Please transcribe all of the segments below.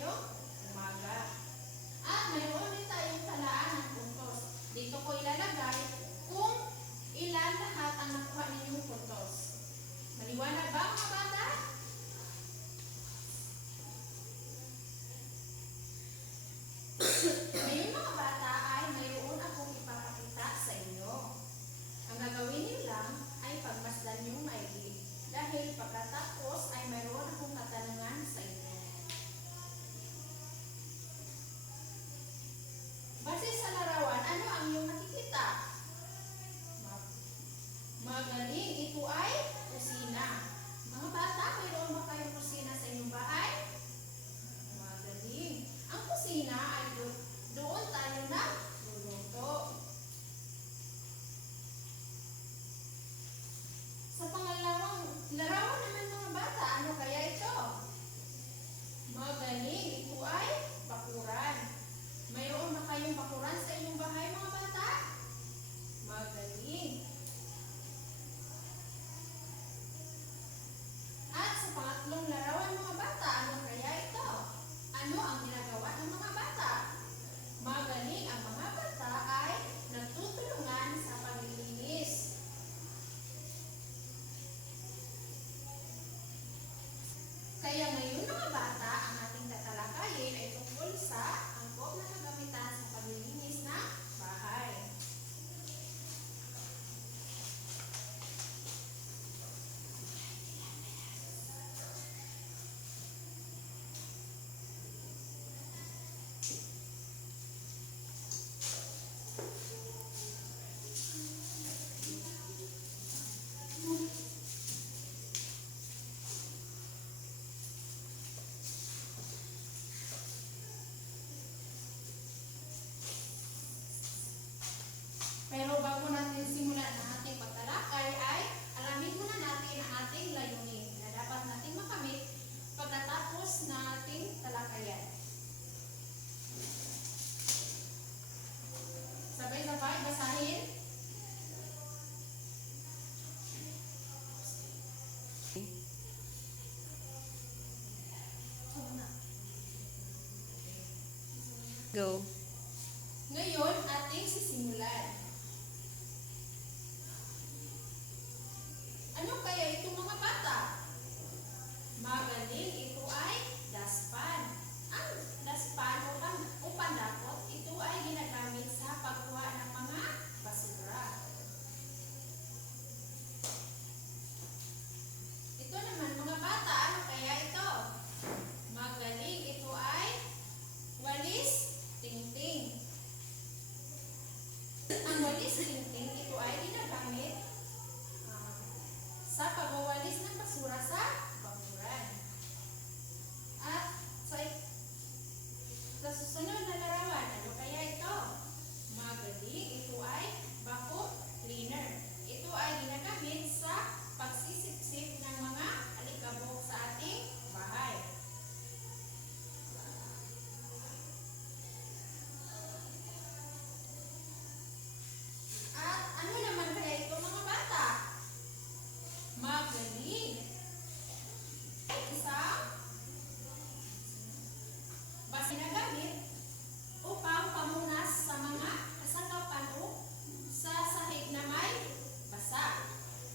ngayong umaga. At mayroon din tayong talaan ng puntos. Dito ko ilalagay kung ilan lahat ang nakuha ninyong puntos. Maliwanag ba mga bata? Ngayon mga bata ay mayroon akong ipapakita sa inyo. Ang gagawin niyo lang ay pagmasdan yung maigi. Dahil pagkatapos ay mayroon akong katanungan sa inyo. Base sa larawan, ano ang iyong nakikita? Magaling, ito ay kusina. Mga bata, mayroon ba kayong kusina sa inyong bahay? Magaling. Ang kusina ay doon tayo nagluluto. Sa pangalawang larawan naman mga bata, ano kaya ito? Magaling, ito ay bakuran. Mayroon ba kayong bakuran sa inyong bahay mga bata? Magaling. At sa pangatlong larawan mga bata, ano kaya ito? Ano ang ginagawa ng mga bata? Magaling, ang mga bata ay nagtutulungan sa paglilinis. Kaya ngayon mga bata, ang ating tatalakayin ay tungkol sa angkop na kagamitan sa paglilinis ng bahay. Pero bago natin simulan ang ating pagtalakay ay alamin muna natin ang ating layunin na dapat nating makamit pagkatapos ng ating talakayan. Sabay-sabay basahin. Go. Ngayon, ating sisimulan. Ano kaya ito mga bata? Magaling, ito ay daspan. Ang daspan o pandakot, ito ay ginagamit sa pagkuha ng mga basura. Ito naman mga bata, ano kaya ito? Magaling, ito ay walis tingting. Ang walis tingting, ito ay ginagamit sa pagwawalis ng basura sa bakuran. At sa susunod na larawan, ano kaya ito? Magaling, ito ay vacuum cleaner. Ito ay ginagamit sa pagsisipsip ng mga alikabok sa ating bahay. At ano naman kaya ito mga bata? Magaling. Isang basa na gamit upang pamunas sa mga kasangkapan o sa sahig na may basa.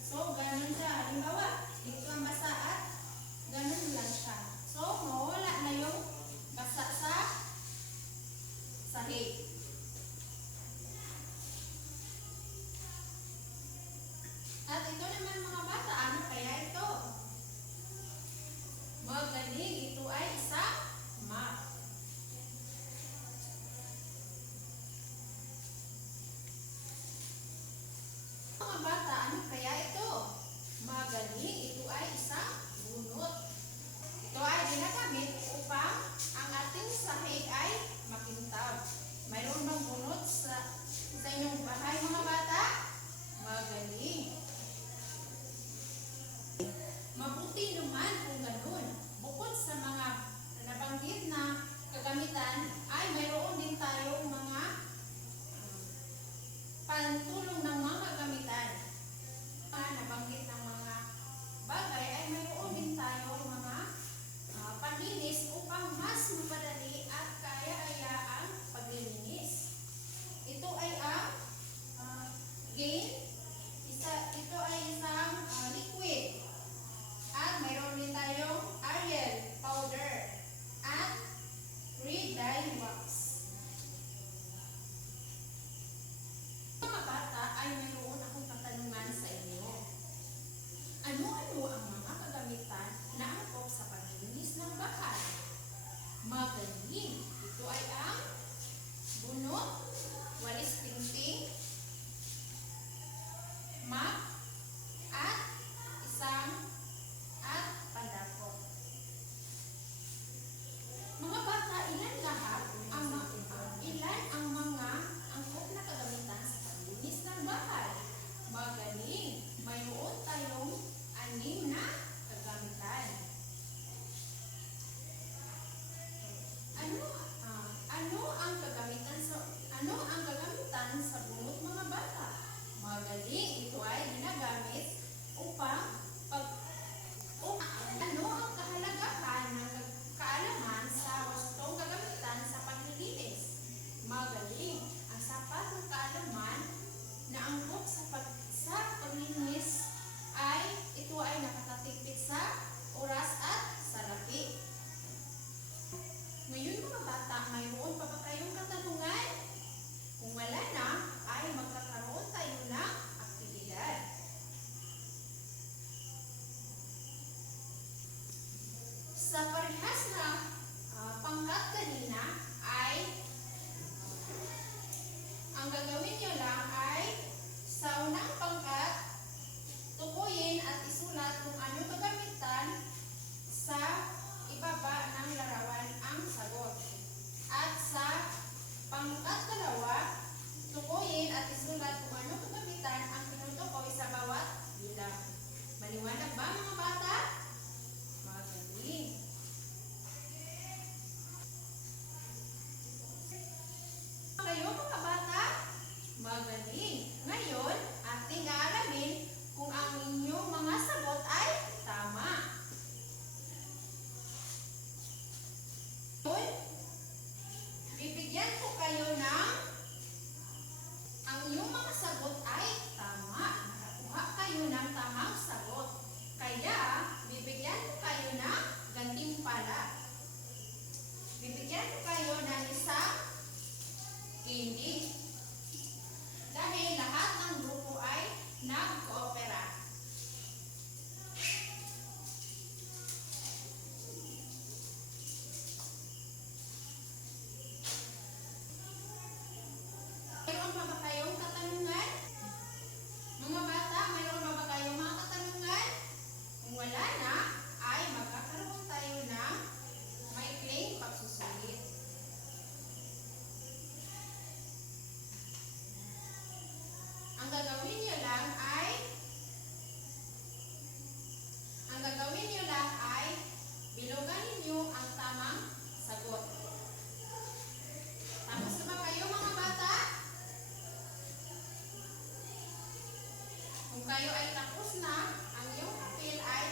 So, ganun siya. Halimbawa, ito ang basa at ganun lang siya. So, mawala na yung basa sa sahig. At ito naman mga bata, ano kaya ito? Magaling, ito ay isang map. Mga bata, ano kaya ito? Magaling, ito ay isang bunot. Ito ay ginagamit upang ang ating sahig ay makintab. Mayroon bang bunot sa inyong bahay mga bata? Magaling. gain, ito ay isang liquid. At mayroon din tayong Ariel powder at red dye wax. Mga bata, ay mayroon akong katanungan sa inyo. Ano-ano ang mga kagamitan na angkop sa paglilinis ng bahay? Magaling! Ito ay ang bunot, walis tingting, mop, at pandakot. Mga bata, ilan ang mga angkop na kagamitan sa paglilinis ng bahay? Magaling! Mayroon tayong 6 na kagamitan. Ano ang kagamitan sa bunot, mga bata? Magaling! Ito ay ginagamit upang ano ang kahalagahan ng kaalaman sa wastong kagamitan sa paglilinis? Magaling! Ang sapat na kaalaman na angkop sa paglilinis ito ay nakakatipid sa oras at salapi. Ngayon, mga bata, mayroon pa ba kayong katanungan? Kung wala na, ay magkakaroon tayo ng aktibidad. Sa parehas na pangkat kanina ay ang gagawin nyo lang ay sa unang pangkat, tukuyin at isulat kung ano kagamitan sa ibaba ng larawan ang sagot. At sa pangkat dalawa, tukuyin at isulat kung ano kagamitan ang tinutukoy sa bawat bilang. Maliwanag ba, mga bata? Magaling! Kayo, mga bata? Magaling! Ngayon, ating aalamin kung ang inyong mga sagot ay tama. Bibigyan ko kayo ng ang inyong mga sagot ay tama. Nakakuha kayo ng tamang sagot. Kaya, bibigyan ko kayo ng gantimpala. Bibigyan ko kayo ng isang candy. Dahil lahat ng grupo ay nag-coopera. Mayroon pa ba kayong katanungan? Mga bata, mayroon pa ba kayong mga katanungan? Kung wala na, ay magkakaroon tayo ng maikling pagsusulit. Ang gagawin nyo lang ay bilugan ninyo ang tamang sagot. Tapos na ba kayo, mga bata? Kung kayo ay tapos na, ang iyong papel ay